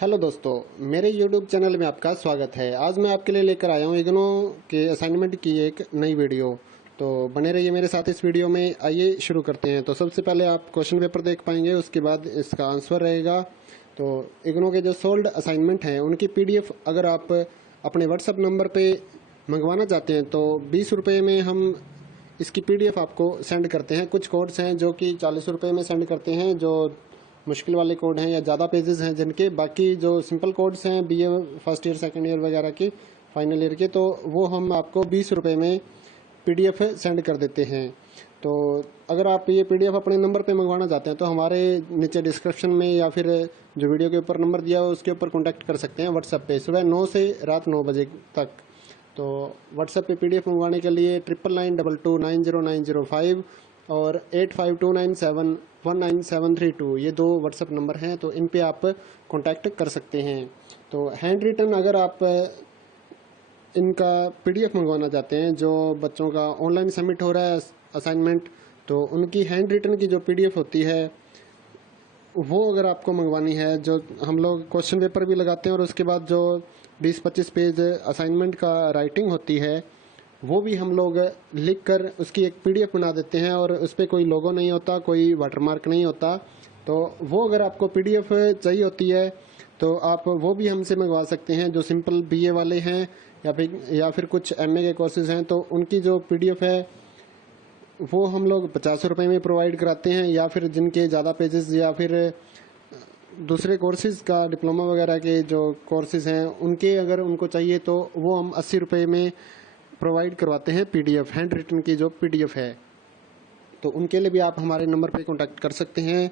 Hello दोस्तों, मेरे YouTube channel में आपका स्वागत है। आज मैं आपके लिए लेकर आया हूँ इग्नो के असाइनमेंट की एक नई वीडियो। तो बने रहिए मेरे साथ इस वीडियो में। आइए शुरू करते हैं। तो सबसे पहले आप क्वेश्चन पेपर देख पाएंगे, उसके बाद इसका आंसर रहेगा। तो इग्नो के जो सोल्ड असाइनमेंट हैं उनकी PDF अगर आप अपने व्हाट्सअप नंबर पर मंगवाना चाहते हैं तो 20 रुपये में हम इसकी PDF आपको सेंड करते हैं। कुछ कोड्स हैं जो कि 40 रुपये में सेंड करते हैं, जो मुश्किल वाले कोड हैं या ज़्यादा पेजेस हैं जिनके। बाकी जो सिंपल कोड्स हैं BA first year second year वगैरह के, फाइनल ईयर के, तो वो हम आपको 20 रुपये में PDF सेंड कर देते हैं। तो अगर आप ये PDF अपने नंबर पे मंगवाना चाहते हैं तो हमारे नीचे डिस्क्रिप्शन में या फिर जो वीडियो के ऊपर नंबर दिया हो उसके ऊपर कॉन्टैक्ट कर सकते हैं व्हाट्सएप पे, सुबह 9 से रात 9 बजे तक। तो व्हाट्सएप पे PDF मंगवाने के लिए 9992290905 और 8529719732 ये दो व्हाट्सएप नंबर हैं। तो इन पे आप कांटेक्ट कर सकते हैं। तो हैंड रिटन अगर आप इनका PDF मंगवाना चाहते हैं, जो बच्चों का ऑनलाइन सबमिट हो रहा है असाइनमेंट, तो उनकी हैंड रिटन की जो PDF होती है वो अगर आपको मंगवानी है, जो हम लोग क्वेश्चन पेपर भी लगाते हैं और उसके बाद जो 20-25 पेज असाइनमेंट का राइटिंग होती है वो भी हम लोग लिख कर उसकी एक PDF बना देते हैं और उस पर कोई लोगो नहीं होता, कोई वाटरमार्क नहीं होता। तो वो अगर आपको PDF चाहिए होती है तो आप वो भी हमसे मंगवा सकते हैं। जो सिंपल BA वाले हैं या फिर कुछ MA के कोर्सेज हैं तो उनकी जो PDF है वो हम लोग 50 रुपये में प्रोवाइड कराते हैं। या फिर जिनके ज़्यादा पेजेस या फिर दूसरे कोर्सेज़ का डिप्लोमा वगैरह के जो कोर्सेज़ हैं उनके अगर उनको चाहिए तो वो हम 80 रुपये में प्रोवाइड करवाते हैं PDF, हैंड रिटन की जो PDF है। तो उनके लिए भी आप हमारे नंबर पे कांटेक्ट कर सकते हैं।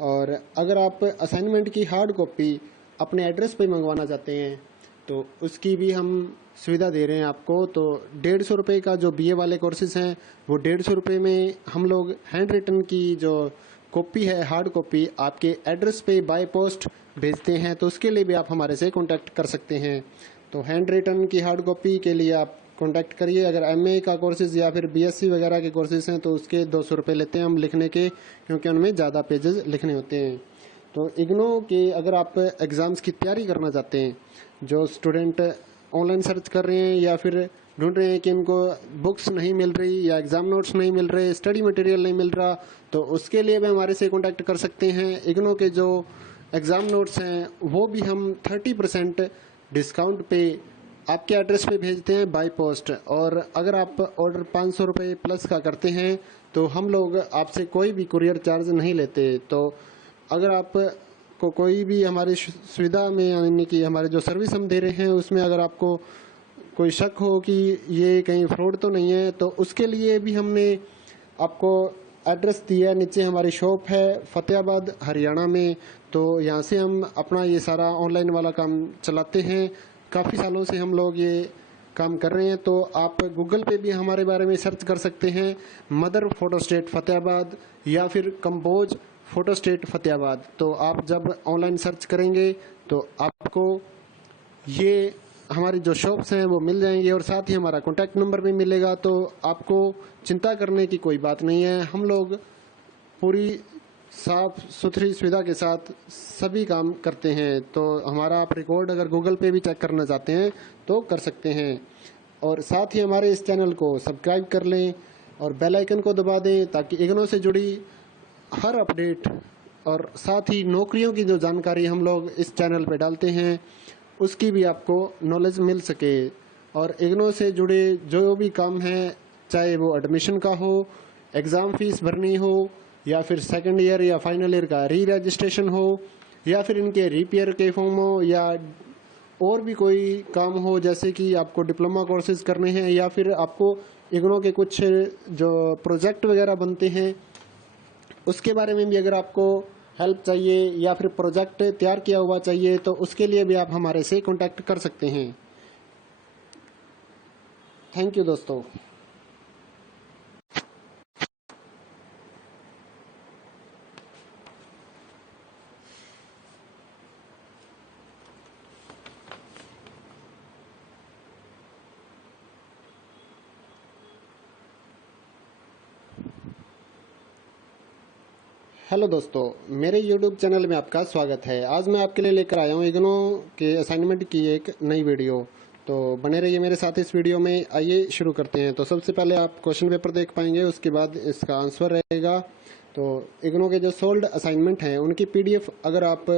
और अगर आप असाइनमेंट की हार्ड कॉपी अपने एड्रेस पे मंगवाना चाहते हैं तो उसकी भी हम सुविधा दे रहे हैं आपको। तो 150 रुपये का जो BA वाले कोर्सेज हैं वो 150 रुपये में हम लोग हैंड रिटन की जो कॉपी है, हार्ड कॉपी, आपके एड्रेस पे बाय पोस्ट भेजते हैं। तो उसके लिए भी आप हमारे से कांटेक्ट कर सकते हैं। तो हैंड रिटन की हार्ड कॉपी के लिए आप कांटेक्ट करिए। अगर MA का कोर्सेज या फिर BSc वगैरह के कोर्सेज हैं तो उसके 200 रुपये लेते हैं हम लिखने के, क्योंकि उनमें ज़्यादा पेजेस लिखने होते हैं। तो इग्नो के अगर आप एग्ज़ाम्स की तैयारी करना चाहते हैं, जो स्टूडेंट ऑनलाइन सर्च कर रहे हैं या फिर ढूंढ रहे हैं कि इनको बुक्स नहीं मिल रही या एग्ज़ाम नोट्स नहीं मिल रहे, स्टडी मटेरियल नहीं मिल रहा, तो उसके लिए भी हमारे से कांटेक्ट कर सकते हैं। इग्नो के जो एग्ज़ाम नोट्स हैं वो भी हम 30% डिस्काउंट पे आपके एड्रेस पे भेजते हैं बाय पोस्ट। और अगर आप ऑर्डर 500 रुपये प्लस का करते हैं तो हम लोग आपसे कोई भी कुरियर चार्ज नहीं लेते। तो अगर आप को कोई भी हमारी सुविधा में, यानी कि हमारे जो सर्विस हम दे रहे हैं उसमें अगर आपको कोई शक हो कि ये कहीं फ्रॉड तो नहीं है, तो उसके लिए भी हमने आपको एड्रेस दिया है। नीचे हमारी शॉप है फतेहाबाद हरियाणा में। तो यहाँ से हम अपना ये सारा ऑनलाइन वाला काम चलाते हैं। काफ़ी सालों से हम लोग ये काम कर रहे हैं। तो आप गूगल पे भी हमारे बारे में सर्च कर सकते हैं, मदर फोटोस्टेट फतेहाबाद या फिर कंपोज फोटोस्टेट फतेहाबाद। तो आप जब ऑनलाइन सर्च करेंगे तो आपको ये हमारी जो शॉप्स हैं वो मिल जाएंगी और साथ ही हमारा कॉन्टैक्ट नंबर भी मिलेगा। तो आपको चिंता करने की कोई बात नहीं है। हम लोग पूरी साफ सुथरी सुविधा के साथ सभी काम करते हैं। तो हमारा आप रिकॉर्ड अगर गूगल पे भी चेक करना चाहते हैं तो कर सकते हैं। और साथ ही हमारे इस चैनल को सब्सक्राइब कर लें और बेल आइकन को दबा दें, ताकि इग्नो से जुड़ी हर अपडेट और साथ ही नौकरियों की जो जानकारी हम लोग इस चैनल पे डालते हैं उसकी भी आपको नॉलेज मिल सके। और इग्नो से जुड़े जो भी काम है, चाहे वो एडमिशन का हो, एग्ज़ाम फीस भरनी हो, या फिर सेकंड ईयर या फाइनल ईयर का री रजिस्ट्रेशन हो, या फिर इनके रिपेयर के फॉर्म हो, या और भी कोई काम हो, जैसे कि आपको डिप्लोमा कोर्सेज करने हैं या फिर आपको इग्नो के कुछ जो प्रोजेक्ट वगैरह बनते हैं उसके बारे में भी अगर आपको हेल्प चाहिए या फिर प्रोजेक्ट तैयार किया हुआ चाहिए तो उसके लिए भी आप हमारे से कांटेक्ट कर सकते हैं। थैंक यू दोस्तों। हेलो दोस्तों, मेरे यूट्यूब चैनल में आपका स्वागत है। आज मैं आपके लिए लेकर आया हूँ इग्नो के असाइनमेंट की एक नई वीडियो। तो बने रहिए मेरे साथ इस वीडियो में। आइए शुरू करते हैं। तो सबसे पहले आप क्वेश्चन पेपर देख पाएंगे, उसके बाद इसका आंसर रहेगा। तो इग्नो के जो सोल्ड असाइनमेंट हैं उनकी PDF अगर आप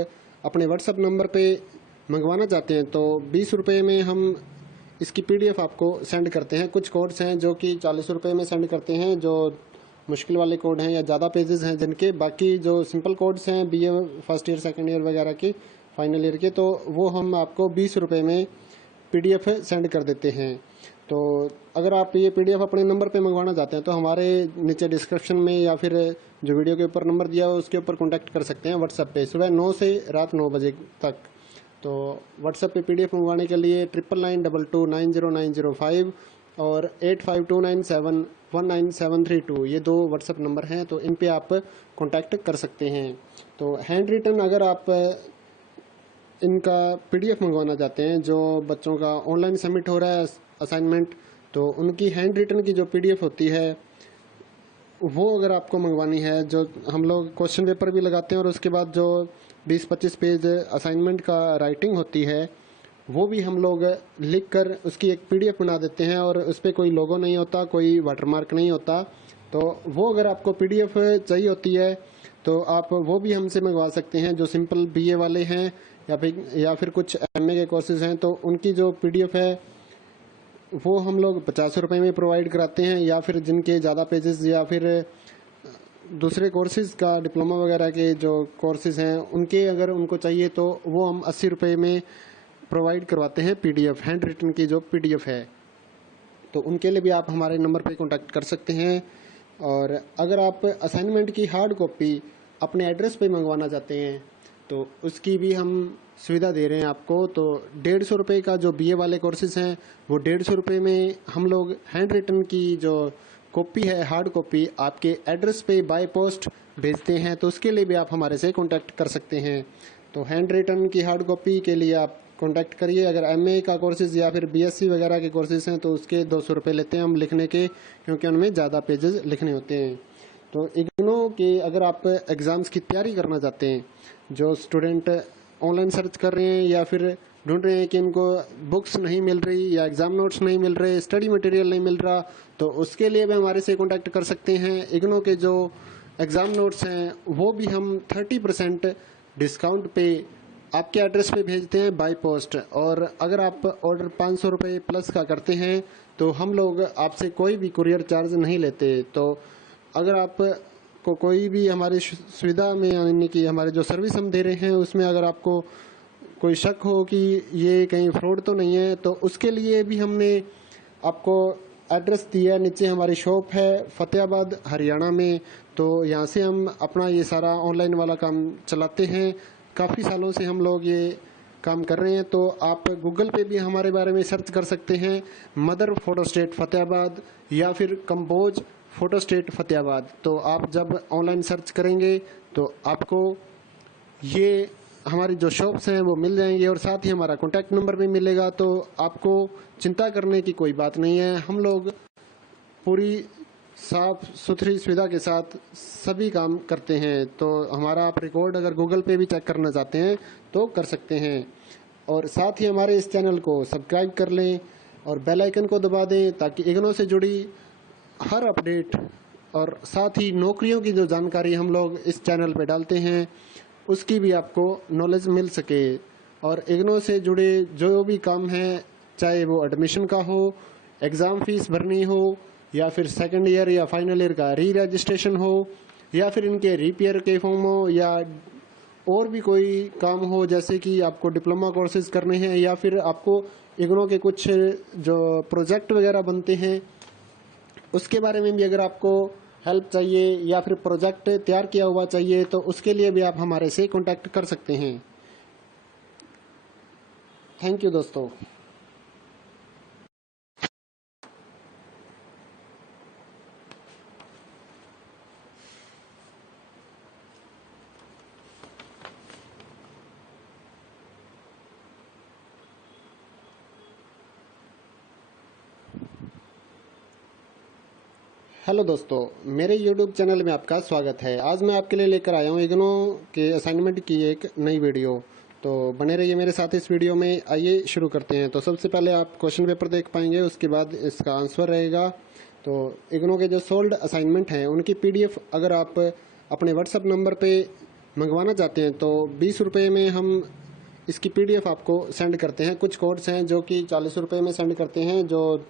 अपने व्हाट्सअप नंबर पर मंगवाना चाहते हैं तो 20 रुपये में हम इसकी PDF आपको सेंड करते हैं। कुछ कोड्स हैं जो कि 40 रुपये में सेंड करते हैं, जो मुश्किल वाले कोड हैं या ज़्यादा पेजेस हैं जिनके। बाकी जो सिंपल कोड्स हैं BA first year second year वगैरह के, फाइनल ईयर के, तो वो हम आपको 20 रुपये में PDF सेंड कर देते हैं। तो अगर आप ये PDF अपने नंबर पे मंगवाना चाहते हैं तो हमारे नीचे डिस्क्रिप्शन में या फिर जो वीडियो के ऊपर नंबर दिया हो उसके ऊपर कॉन्टैक्ट कर सकते हैं व्हाट्सएप पे, सुबह 9 से रात 9 बजे तक। तो व्हाट्सएप पे PDF मंगवाने के लिए 9992290905 और 8529719732 ये दो व्हाट्सएप नंबर हैं। तो इन पे आप कांटेक्ट कर सकते हैं। तो हैंड रिटन अगर आप इनका PDF मंगवाना चाहते हैं, जो बच्चों का ऑनलाइन सबमिट हो रहा है असाइनमेंट, तो उनकी हैंड रिटन की जो PDF होती है वो अगर आपको मंगवानी है, जो हम लोग क्वेश्चन पेपर भी लगाते हैं और उसके बाद जो 20-25 पेज असाइनमेंट का राइटिंग होती है वो भी हम लोग लिख कर उसकी एक PDF बना देते हैं और उस पर कोई लोगो नहीं होता, कोई वाटरमार्क नहीं होता। तो वो अगर आपको PDF चाहिए होती है तो आप वो भी हमसे मंगवा सकते हैं। जो सिंपल BA वाले हैं या फिर कुछ MA के कोर्सेज हैं तो उनकी जो PDF है वो हम लोग 50 रुपये में प्रोवाइड कराते हैं। या फिर जिनके ज़्यादा पेजेस या फिर दूसरे कोर्सेज़ का डिप्लोमा वगैरह के जो कोर्सेज़ हैं उनके अगर उनको चाहिए तो वो हम 80 रुपये में प्रोवाइड करवाते हैं PDF, हैंड रिटन की जो PDF है। तो उनके लिए भी आप हमारे नंबर पे कांटेक्ट कर सकते हैं। और अगर आप असाइनमेंट की हार्ड कॉपी अपने एड्रेस पे मंगवाना चाहते हैं तो उसकी भी हम सुविधा दे रहे हैं आपको। तो 150 रुपये का जो BA वाले कोर्सेज हैं वो 150 रुपये में हम लोग हैंड रिटन की जो कॉपी है, हार्ड कॉपी, आपके एड्रेस पे बाय पोस्ट भेजते हैं। तो उसके लिए भी आप हमारे से कांटेक्ट कर सकते हैं। तो हैंड रिटन की हार्ड कॉपी के लिए आप कांटेक्ट करिए। अगर MA का कोर्सेज या फिर BSc वगैरह के कोर्सेज हैं तो उसके 200 रुपये लेते हैं हम लिखने के, क्योंकि उनमें ज़्यादा पेजेस लिखने होते हैं। तो इग्नो के अगर आप एग्ज़ाम्स की तैयारी करना चाहते हैं, जो स्टूडेंट ऑनलाइन सर्च कर रहे हैं या फिर ढूंढ रहे हैं कि इनको बुक्स नहीं मिल रही या एग्ज़ाम नोट्स नहीं मिल रहे, स्टडी मटेरियल नहीं मिल रहा, तो उसके लिए भी हमारे से कांटेक्ट कर सकते हैं। इग्नो के जो एग्ज़ाम नोट्स हैं वो भी हम 30% डिस्काउंट पे आपके एड्रेस पे भेजते हैं बाय पोस्ट। और अगर आप ऑर्डर 500 रुपये प्लस का करते हैं तो हम लोग आपसे कोई भी कुरियर चार्ज नहीं लेते। तो अगर आप को कोई भी हमारी सुविधा में, यानी कि हमारे जो सर्विस हम दे रहे हैं उसमें अगर आपको कोई शक हो कि ये कहीं फ्रॉड तो नहीं है, तो उसके लिए भी हमने आपको एड्रेस दिया है। नीचे हमारी शॉप है फतेहाबाद हरियाणा में। तो यहाँ से हम अपना ये सारा ऑनलाइन वाला काम चलाते हैं। काफ़ी सालों से हम लोग ये काम कर रहे हैं। तो आप गूगल पे भी हमारे बारे में सर्च कर सकते हैं, मदर फोटो स्टेट फतेहाबाद या फिर कंपोज फोटो स्टेट फतेहाबाद। तो आप जब ऑनलाइन सर्च करेंगे तो आपको ये हमारी जो शॉप्स हैं वो मिल जाएंगे और साथ ही हमारा कॉन्टैक्ट नंबर भी मिलेगा। तो आपको चिंता करने की कोई बात नहीं है। हम लोग पूरी साफ सुथरी सुविधा के साथ सभी काम करते हैं। तो हमारा आप रिकॉर्ड अगर गूगल पे भी चेक करना चाहते हैं तो कर सकते हैं। और साथ ही हमारे इस चैनल को सब्सक्राइब कर लें और बेल आइकन को दबा दें ताकि इग्नो से जुड़ी हर अपडेट और साथ ही नौकरियों की जो जानकारी हम लोग इस चैनल पे डालते हैं उसकी भी आपको नॉलेज मिल सके। और इग्नो से जुड़े जो भी काम हैं, चाहे वो एडमिशन का हो, एग्ज़ाम फीस भरनी हो, या फिर सेकंड ईयर या फाइनल ईयर का री रजिस्ट्रेशन हो, या फिर इनके रिपेयर के फॉर्म हो, या और भी कोई काम हो, जैसे कि आपको डिप्लोमा कोर्सेज करने हैं या फिर आपको इग्नो के कुछ जो प्रोजेक्ट वगैरह बनते हैं उसके बारे में भी अगर आपको हेल्प चाहिए या फिर प्रोजेक्ट तैयार किया हुआ चाहिए तो उसके लिए भी आप हमारे से कांटेक्ट कर सकते हैं। थैंक यू दोस्तों। हेलो दोस्तों, मेरे YouTube चैनल में आपका स्वागत है। आज मैं आपके लिए लेकर आया हूँ इग्नो के असाइनमेंट की एक नई वीडियो। तो बने रहिए मेरे साथ इस वीडियो में। आइए शुरू करते हैं। तो सबसे पहले आप क्वेश्चन पेपर देख पाएंगे, उसके बाद इसका आंसर रहेगा। तो इग्नो के जो सोल्ड असाइनमेंट हैं उनकी PDF अगर आप अपने व्हाट्सअप नंबर पे मंगवाना चाहते हैं तो 20 रुपये में हम इसकी PDF आपको सेंड करते हैं। कुछ कोड्स हैं जो कि 40 रुपये में सेंड करते हैं, जो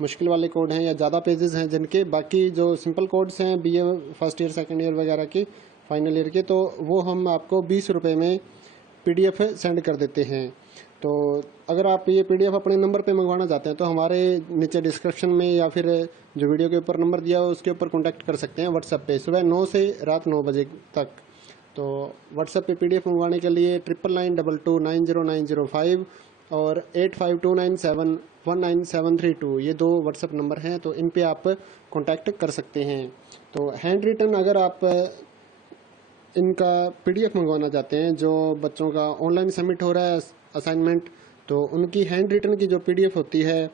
मुश्किल वाले कोड हैं या ज़्यादा पेजेस हैं जिनके। बाकी जो सिंपल कोड्स हैं BA first year second year वगैरह के, फाइनल ईयर के, तो वो हम आपको 20 रुपये में PDF सेंड कर देते हैं। तो अगर आप ये PDF अपने नंबर पे मंगवाना चाहते हैं तो हमारे नीचे डिस्क्रिप्शन में या फिर जो वीडियो के ऊपर नंबर दिया हो उसके ऊपर कॉन्टैक्ट कर सकते हैं व्हाट्सएप पे, सुबह 9 से रात 9 बजे तक। तो व्हाट्सएप पे PDF मंगवाने के लिए 9992290905 और 8529719732 ये दो व्हाट्सएप नंबर हैं। तो इन पे आप कांटेक्ट कर सकते हैं। तो हैंड रिटन अगर आप इनका PDF मंगवाना चाहते हैं, जो बच्चों का ऑनलाइन सबमिट हो रहा है असाइनमेंट, तो उनकी हैंड रिटन की जो PDF होती है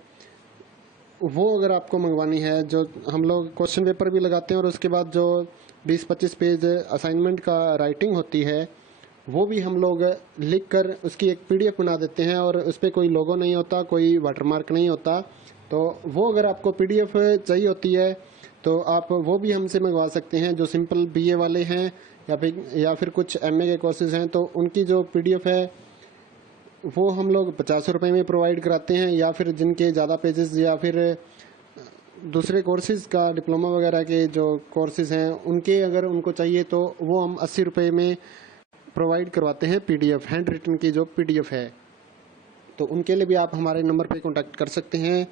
वो अगर आपको मंगवानी है, जो हम लोग क्वेश्चन पेपर भी लगाते हैं और उसके बाद जो 20-25 पेज असाइनमेंट का राइटिंग होती है वो भी हम लोग लिख कर उसकी एक PDF बना देते हैं और उस पर कोई लोगो नहीं होता, कोई वाटरमार्क नहीं होता। तो वो अगर आपको PDF चाहिए होती है तो आप वो भी हमसे मंगवा सकते हैं। जो सिंपल BA वाले हैं या फिर कुछ MA के कोर्सेज हैं तो उनकी जो PDF है वो हम लोग 50 रुपये में प्रोवाइड कराते हैं। या फिर जिनके ज़्यादा पेजेस या फिर दूसरे कोर्सेज़ का डिप्लोमा वगैरह के जो कोर्सेज़ हैं उनके अगर उनको चाहिए तो वो हम 80 रुपये में प्रोवाइड करवाते हैं PDF, हैंड रिटन की जो PDF है। तो उनके लिए भी आप हमारे नंबर पे कांटेक्ट कर सकते हैं।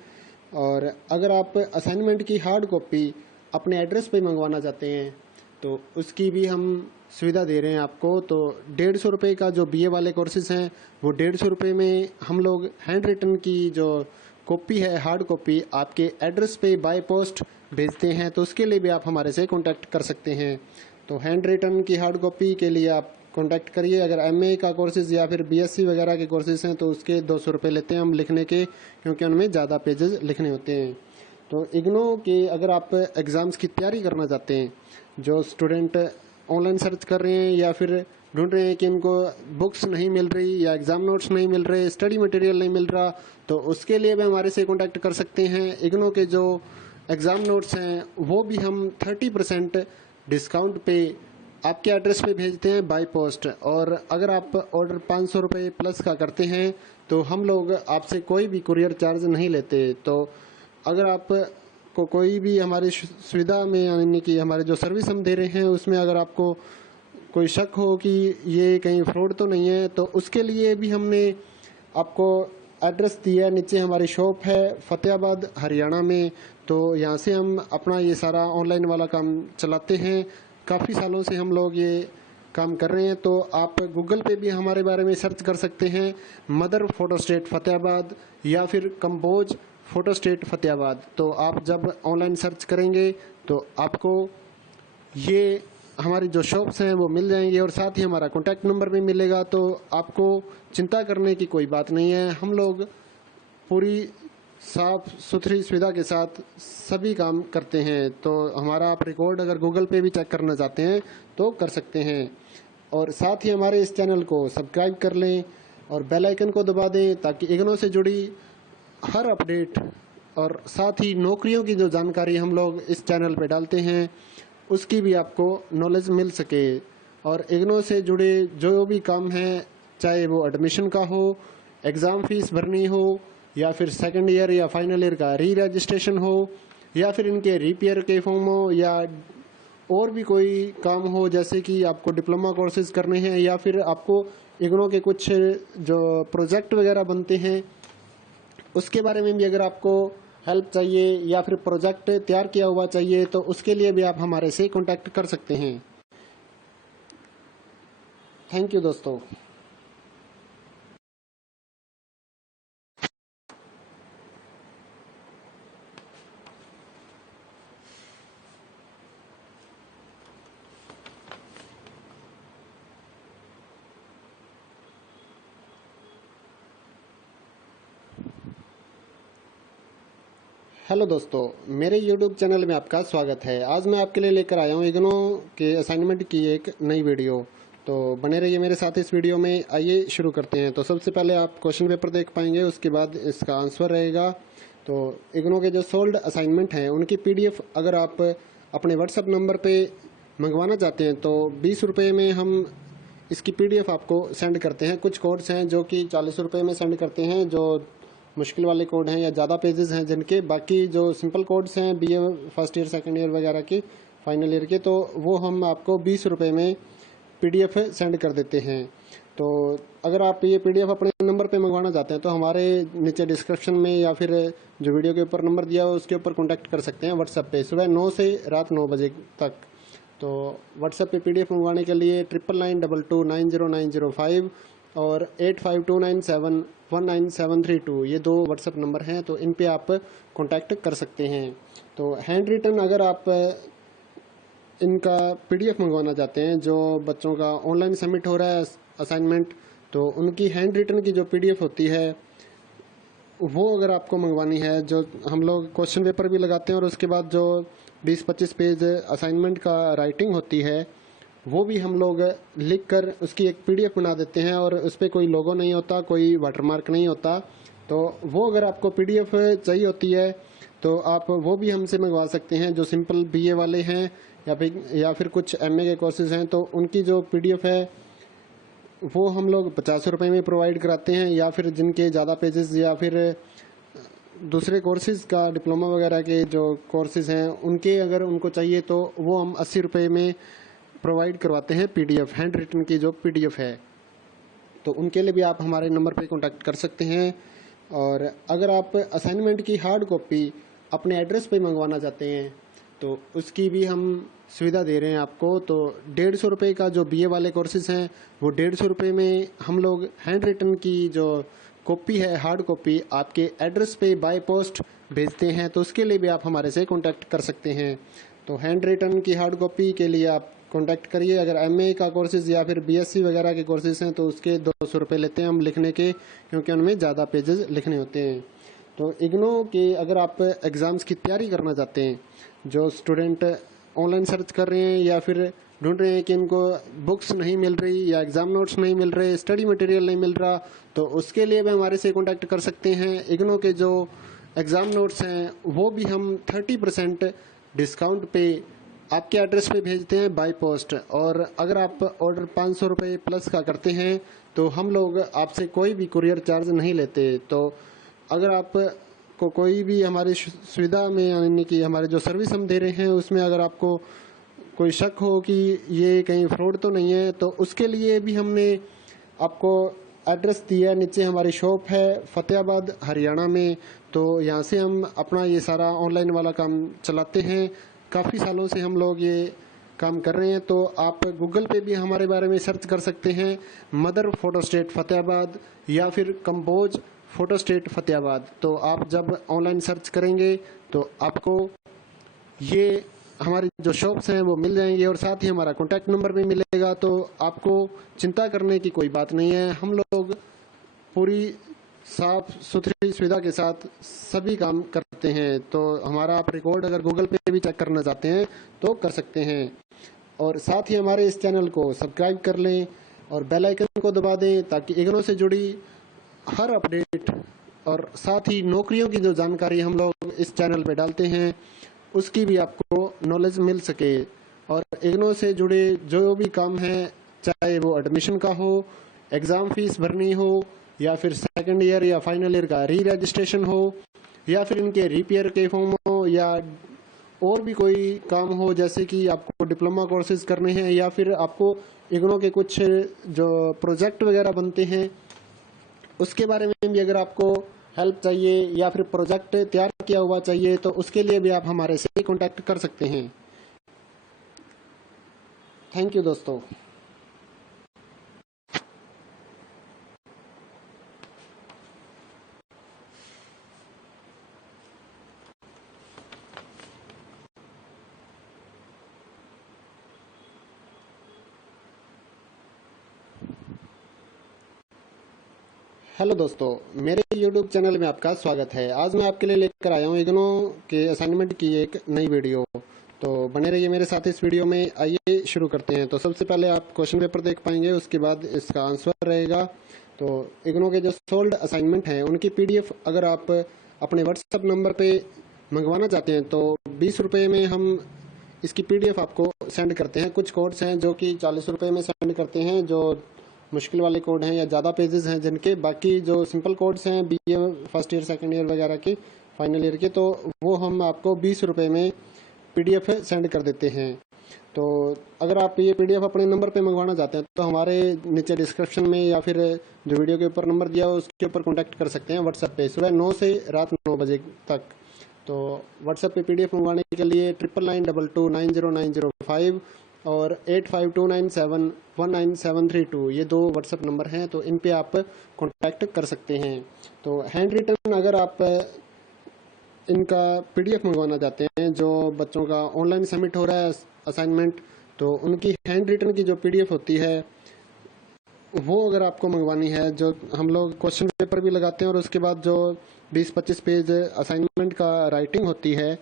और अगर आप असाइनमेंट की हार्ड कॉपी अपने एड्रेस पे मंगवाना चाहते हैं तो उसकी भी हम सुविधा दे रहे हैं आपको। तो 150 रुपये का जो BA वाले कोर्सेज हैं वो 150 रुपये में हम लोग हैंड रिटन की जो कॉपी है, हार्ड कॉपी, आपके एड्रेस पे बाय पोस्ट भेजते हैं। तो उसके लिए भी आप हमारे से कांटेक्ट कर सकते हैं। तो हैंड रिटन की हार्ड कॉपी के लिए आप कांटेक्ट करिए। अगर MA का कोर्सेज या फिर BSc वगैरह के कोर्सेज हैं तो उसके 200 रुपये लेते हैं हम लिखने के, क्योंकि उनमें ज़्यादा पेजेस लिखने होते हैं। तो इग्नो के अगर आप एग्ज़ाम्स की तैयारी करना चाहते हैं, जो स्टूडेंट ऑनलाइन सर्च कर रहे हैं या फिर ढूंढ रहे हैं कि इनको बुक्स नहीं मिल रही या एग्ज़ाम नोट्स नहीं मिल रहे, स्टडी मटेरियल नहीं मिल रहा, तो उसके लिए भी हमारे से कांटेक्ट कर सकते हैं। इग्नो के जो एग्ज़ाम नोट्स हैं वो भी हम 30% डिस्काउंट पे आपके एड्रेस पे भेजते हैं बाय पोस्ट। और अगर आप ऑर्डर 500 रुपये प्लस का करते हैं तो हम लोग आपसे कोई भी कुरियर चार्ज नहीं लेते। तो अगर आप को कोई भी हमारी सुविधा में, यानी कि हमारे जो सर्विस हम दे रहे हैं उसमें अगर आपको कोई शक हो कि ये कहीं फ्रॉड तो नहीं है, तो उसके लिए भी हमने आपको एड्रेस दिया है। नीचे हमारी शॉप है फतेहाबाद हरियाणा में। तो यहाँ से हम अपना ये सारा ऑनलाइन वाला काम चलाते हैं। काफ़ी सालों से हम लोग ये काम कर रहे हैं। तो आप गूगल पे भी हमारे बारे में सर्च कर सकते हैं, मदर फोटोस्टेट फतेहाबाद या फिर कंपोज फोटोस्टेट फतेहाबाद। तो आप जब ऑनलाइन सर्च करेंगे तो आपको ये हमारी जो शॉप्स हैं वो मिल जाएंगी और साथ ही हमारा कॉन्टैक्ट नंबर भी मिलेगा। तो आपको चिंता करने की कोई बात नहीं है। हम लोग पूरी साफ सुथरी सुविधा के साथ सभी काम करते हैं। तो हमारा आप रिकॉर्ड अगर गूगल पे भी चेक करना चाहते हैं तो कर सकते हैं। और साथ ही हमारे इस चैनल को सब्सक्राइब कर लें और बेल आइकन को दबा दें ताकि इग्नो से जुड़ी हर अपडेट और साथ ही नौकरियों की जो जानकारी हम लोग इस चैनल पे डालते हैं उसकी भी आपको नॉलेज मिल सके। और इग्नो से जुड़े जो भी काम हैं, चाहे वो एडमिशन का हो, एग्ज़ाम फीस भरनी हो, या फिर सेकंड ईयर या फाइनल ईयर का री रजिस्ट्रेशन हो, या फिर इनके रिपेयर के फॉर्म हो, या और भी कोई काम हो, जैसे कि आपको डिप्लोमा कोर्सेज करने हैं या फिर आपको इग्नो के कुछ जो प्रोजेक्ट वगैरह बनते हैं उसके बारे में भी अगर आपको हेल्प चाहिए या फिर प्रोजेक्ट तैयार किया हुआ चाहिए तो उसके लिए भी आप हमारे से कांटेक्ट कर सकते हैं। थैंक यू दोस्तों। हेलो दोस्तों, मेरे YouTube चैनल में आपका स्वागत है। आज मैं आपके लिए लेकर आया हूँ इग्नो के असाइनमेंट की एक नई वीडियो। तो बने रहिए मेरे साथ इस वीडियो में। आइए शुरू करते हैं। तो सबसे पहले आप क्वेश्चन पेपर देख पाएंगे, उसके बाद इसका आंसर रहेगा। तो इग्नो के जो सोल्ड असाइनमेंट हैं उनकी PDF अगर आप अपने व्हाट्सएप नंबर पर मंगवाना चाहते हैं तो 20 रुपये में हम इसकी PDF आपको सेंड करते हैं। कुछ कोड्स हैं जो कि 40 रुपये में सेंड करते हैं, जो मुश्किल वाले कोड हैं या ज़्यादा पेजेस हैं जिनके। बाकी जो सिंपल कोड्स हैं BA first year second year वगैरह के, फाइनल ईयर के, तो वो हम आपको 20 रुपये में PDF सेंड कर देते हैं। तो अगर आप ये PDF अपने नंबर पे मंगवाना चाहते हैं तो हमारे नीचे डिस्क्रिप्शन में या फिर जो वीडियो के ऊपर नंबर दिया हो उसके ऊपर कॉन्टैक्ट कर सकते हैं व्हाट्सएप पे, सुबह 9 से रात 9 बजे तक। तो व्हाट्सएप पे PDF मंगवाने के लिए 9992290905 और 8529719732 ये दो व्हाट्सएप नंबर हैं। तो इन पे आप कांटेक्ट कर सकते हैं। तो हैंड रिटन अगर आप इनका PDF मंगवाना चाहते हैं, जो बच्चों का ऑनलाइन सबमिट हो रहा है असाइनमेंट, तो उनकी हैंड रिटन की जो PDF होती है वो अगर आपको मंगवानी है, जो हम लोग क्वेश्चन पेपर भी लगाते हैं और उसके बाद जो 20-25 पेज असाइनमेंट का राइटिंग होती है वो भी हम लोग लिख कर उसकी एक PDF बना देते हैं और उस पर कोई लोगो नहीं होता, कोई वाटरमार्क नहीं होता। तो वो अगर आपको PDF चाहिए होती है तो आप वो भी हमसे मंगवा सकते हैं। जो सिंपल BA वाले हैं या फिर कुछ MA के कोर्सेज हैं तो उनकी जो PDF है वो हम लोग 50 रुपये में प्रोवाइड कराते हैं। या फिर जिनके ज़्यादा पेजेस या फिर दूसरे कोर्सेज़ का डिप्लोमा वगैरह के जो कोर्सेज़ हैं उनके अगर उनको चाहिए तो वो हम 80 रुपये में प्रोवाइड करवाते हैं PDF, हैंड रिटन की जो PDF है। तो उनके लिए भी आप हमारे नंबर पे कांटेक्ट कर सकते हैं। और अगर आप असाइनमेंट की हार्ड कॉपी अपने एड्रेस पे मंगवाना चाहते हैं तो उसकी भी हम सुविधा दे रहे हैं आपको। तो 150 रुपये का जो BA वाले कोर्सेज हैं वो 150 रुपये में हम लोग हैंड रिटन की जो कॉपी है, हार्ड कॉपी, आपके एड्रेस पे बाय पोस्ट भेजते हैं। तो उसके लिए भी आप हमारे से कांटेक्ट कर सकते हैं। तो हैंड रिटन की हार्ड कॉपी के लिए आप कांटेक्ट करिए। अगर MA का कोर्सेज या फिर BSc वगैरह के कोर्सेज हैं तो उसके 200 रुपये लेते हैं हम लिखने के, क्योंकि उनमें ज़्यादा पेजेस लिखने होते हैं। तो इग्नो के अगर आप एग्ज़ाम्स की तैयारी करना चाहते हैं, जो स्टूडेंट ऑनलाइन सर्च कर रहे हैं या फिर ढूंढ रहे हैं कि इनको बुक्स नहीं मिल रही या एग्ज़ाम नोट्स नहीं मिल रहे, स्टडी मटेरियल नहीं मिल रहा, तो उसके लिए भी हमारे से कांटेक्ट कर सकते हैं। इग्नो के जो एग्ज़ाम नोट्स हैं वो भी हम 30% डिस्काउंट पे आपके एड्रेस पे भेजते हैं बाय पोस्ट। और अगर आप ऑर्डर 500 रुपये प्लस का करते हैं तो हम लोग आपसे कोई भी कुरियर चार्ज नहीं लेते। तो अगर आप को कोई भी हमारी सुविधा में, यानी कि हमारे जो सर्विस हम दे रहे हैं उसमें अगर आपको कोई शक हो कि ये कहीं फ्रॉड तो नहीं है, तो उसके लिए भी हमने आपको एड्रेस दिया। नीचे हमारी शॉप है फतेहाबाद हरियाणा में। तो यहाँ से हम अपना ये सारा ऑनलाइन वाला काम चलाते हैं। काफ़ी सालों से हम लोग ये काम कर रहे हैं। तो आप गूगल पे भी हमारे बारे में सर्च कर सकते हैं, मदर फोटो स्टेट फतेहाबाद या फिर कंपोज फोटो स्टेट फतेहाबाद। तो आप जब ऑनलाइन सर्च करेंगे तो आपको ये हमारी जो शॉप्स हैं वो मिल जाएंगे और साथ ही हमारा कॉन्टैक्ट नंबर भी मिलेगा। तो आपको चिंता करने की कोई बात नहीं है। हम लोग पूरी साफ सुथरी सुविधा के साथ सभी काम करते हैं। तो हमारा आप रिकॉर्ड अगर गूगल पे भी चेक करना चाहते हैं तो कर सकते हैं। और साथ ही हमारे इस चैनल को सब्सक्राइब कर लें और बेल आइकन को दबा दें ताकि इग्नो से जुड़ी हर अपडेट और साथ ही नौकरियों की जो जानकारी हम लोग इस चैनल पे डालते हैं उसकी भी आपको नॉलेज मिल सके। और इग्नो से जुड़े जो भी काम हैं, चाहे वो एडमिशन का हो, एग्ज़ाम फीस भरनी हो, या फिर सेकंड ईयर या फाइनल ईयर का री रजिस्ट्रेशन हो, या फिर इनके रिपेयर के फॉर्म हो, या और भी कोई काम हो, जैसे कि आपको डिप्लोमा कोर्सेज करने हैं या फिर आपको इग्नो के कुछ जो प्रोजेक्ट वगैरह बनते हैं उसके बारे में भी अगर आपको हेल्प चाहिए या फिर प्रोजेक्ट तैयार किया हुआ चाहिए तो उसके लिए भी आप हमारे से कांटेक्ट कर सकते हैं। थैंक यू दोस्तों। हेलो दोस्तों, मेरे YouTube चैनल में आपका स्वागत है। आज मैं आपके लिए लेकर आया हूँ इग्नो के असाइनमेंट की एक नई वीडियो। तो बने रहिए मेरे साथ इस वीडियो में। आइए शुरू करते हैं। तो सबसे पहले आप क्वेश्चन पेपर देख पाएंगे, उसके बाद इसका आंसर रहेगा। तो इग्नो के जो सोल्ड असाइनमेंट हैं उनकी PDF अगर आप अपने व्हाट्सएप नंबर पे मंगवाना चाहते हैं तो 20 रुपये में हम इसकी PDF आपको सेंड करते हैं। कुछ कोड्स हैं जो कि 40 रुपये में सेंड करते हैं, जो मुश्किल वाले कोड हैं या ज़्यादा पेजेस हैं जिनके। बाकी जो सिंपल कोड्स हैं BA first year second year वगैरह के, फाइनल ईयर के, तो वो हम आपको 20 रुपये में PDF सेंड कर देते हैं। तो अगर आप ये PDF अपने नंबर पे मंगवाना चाहते हैं तो हमारे नीचे डिस्क्रिप्शन में या फिर जो वीडियो के ऊपर नंबर दिया हो उसके ऊपर कॉन्टैक्ट कर सकते हैं व्हाट्सएप पे, सुबह 9 से रात 9 बजे तक। तो व्हाट्सएप पे PDF मंगवाने के लिए 9992290905 और 8529719732 ये 2 व्हाट्सएप नंबर हैं। तो इन पे आप कांटेक्ट कर सकते हैं। तो हैंड रिटन अगर आप इनका PDF मंगवाना चाहते हैं, जो बच्चों का ऑनलाइन सबमिट हो रहा है असाइनमेंट, तो उनकी हैंड रिटन की जो PDF होती है वो अगर आपको मंगवानी है, जो हम लोग क्वेश्चन पेपर भी लगाते हैं और उसके बाद जो 20-25 पेज असाइनमेंट का राइटिंग होती है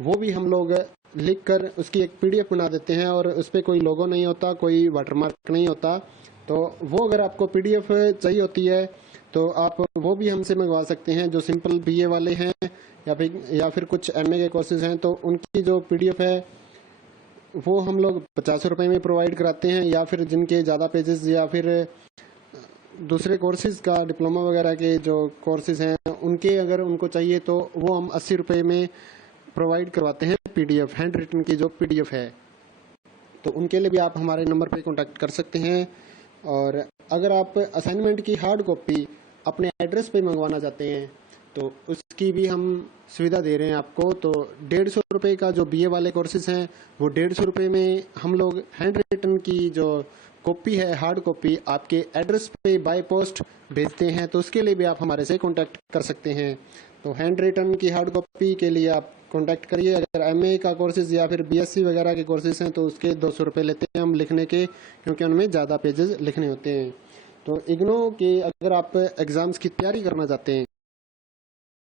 वो भी हम लोग लिख कर उसकी एक PDF बना देते हैं और उस पर कोई लोगो नहीं होता, कोई वाटरमार्क नहीं होता। तो वो अगर आपको PDF चाहिए होती है तो आप वो भी हमसे मंगवा सकते हैं। जो सिंपल BA वाले हैं या फिर कुछ MA के कोर्सेज हैं तो उनकी जो PDF है वो हम लोग 50 रुपये में प्रोवाइड कराते हैं। या फिर जिनके ज़्यादा पेजेस या फिर दूसरे कोर्सेज का डिप्लोमा वगैरह के जो कोर्सेज हैं उनके अगर उनको चाहिए तो वो हम 80 रुपये में प्रोवाइड करवाते हैं PDF, हैंड रिटन की जो PDF है। तो उनके लिए भी आप हमारे नंबर पे कांटेक्ट कर सकते हैं। और अगर आप असाइनमेंट की हार्ड कॉपी अपने एड्रेस पे मंगवाना चाहते हैं तो उसकी भी हम सुविधा दे रहे हैं आपको। तो 150 रुपये का जो BA वाले कोर्सेज हैं वो 150 रुपये में हम लोग हैंड रिटन की जो कॉपी है, हार्ड कॉपी, आपके एड्रेस पे बाय पोस्ट भेजते हैं। तो उसके लिए भी आप हमारे से कांटेक्ट कर सकते हैं। तो हैंड रिटन की हार्ड कॉपी के लिए आप कांटेक्ट करिए। अगर MA का कोर्सेज या फिर BSc वगैरह के कोर्सेज हैं तो उसके 200 रुपये लेते हैं हम लिखने के, क्योंकि उनमें ज़्यादा पेजेस लिखने होते हैं। तो इग्नो के अगर आप एग्ज़ाम्स की तैयारी करना चाहते हैं